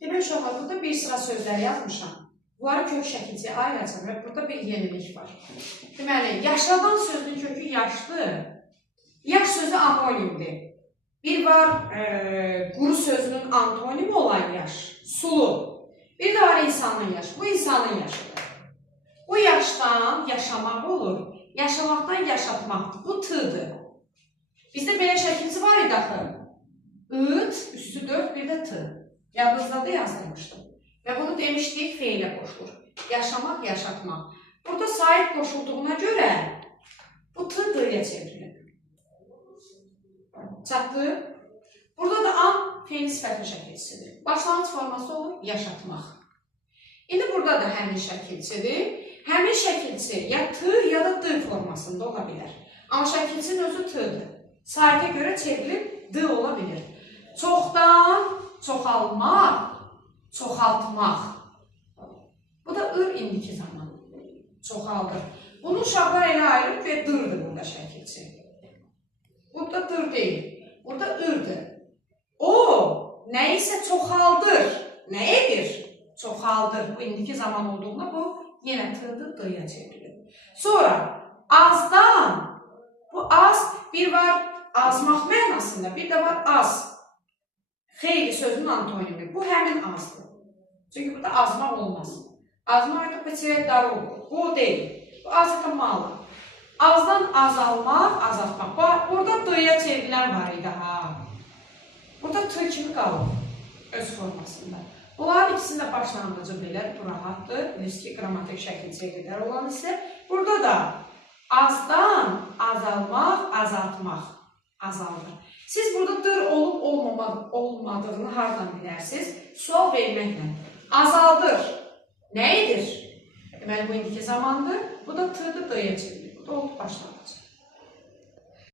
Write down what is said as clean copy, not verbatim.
Demək uşaqlar, burada bir sıra sözlər yazmışam. Bunları kök şəkilçiyə ayıracam və burada bir yenilik var. Deməli, yaşadan sözünün kökü yaşlı. Yaş sözü anonimdir. Bir var quru sözünün antonimi olan yaş, sulu. Bir də var insanın yaşı. Bu insanın yaşıdır. Bu yaşdan yaşamaq olur. Yaşamaqdan yaşatmaqdır. Bu t-dır. Bizdə belə şəkilçi var idi axı. I, üstü 4, bir də t. Yadınızda da yazdırmışdım. Və bunu demişdik, feilə qoşulur. Yaşamaq, yaşatmaq. Burada sahib qoşulduğuna görə bu t d-yə çevrilir. Çatdı. Burada da an feil sifətli şəkilçisidir. Başlanğıc forması olur yaşatmaq. İndi burada da həmin şəkilçidir. Həmin şəkilçi ya t ya da d formasında ola bilər. Amma şəkilçinin özü t-dır. Saitə görə çevrilib d ola bilir. Çoxdan çoxalmaq, çoxaltmaq. Bu da ır indiki zaman. Çoxaldır. Bunu uşaqlar elə ayırıb və d-dır burada şəkilçi. Burada d deyil. Burada ırdır. O, nəyisə çoxaldır. Nə edir? Çoxaldır. Bu indiki zaman olduğunda bu yenə t-dır, d-ya çevrilir. Sonra azdan, bu az bir var azmaq mənasında, bir də var az. Xeyli sözün antonimi. Bu həmin azdır. Çünki burada azmaq olmaz. Azmaq это потерять дорогу. Bu o deyil. Bu az это mало. Azdan azalmaq, azaltmaq. Burada d-ya çevrilən var idi ha. Burada t kimi qalır öz formasında. Bunların ikisinin də başlanğıcı belə, bu rahatdır. Bilirsiniz ki, qrammatik şəkilçiyə qədər olan isə burada da azdan azalmaq, azaltmaq, azaldır. Siz burada dır olub olmadığını hardan bilərsiniz? Sual verməklə. Azaldır. Nə edir? Deməli, bu indiki zamandır. Bu da t-dır, d-ya çevrilir. Bu da oldu başlanğıcı.